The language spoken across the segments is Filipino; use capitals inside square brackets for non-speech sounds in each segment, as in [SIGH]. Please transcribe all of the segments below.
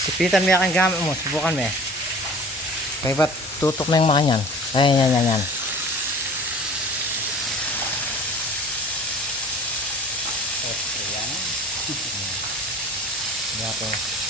Sipitan mo yung gamit mo. Subukan mo eh. Kaya ba't tutok na yung mga yan? Ayan, yan, yan, yan. Ayan. Yato. [LAUGHS]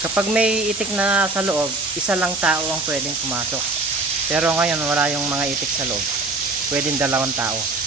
Kapag may itik na sa loob, isa lang tao ang pwedeng pumasok. Pero ngayon wala yung mga itik sa loob. Pwedeng dalawang tao.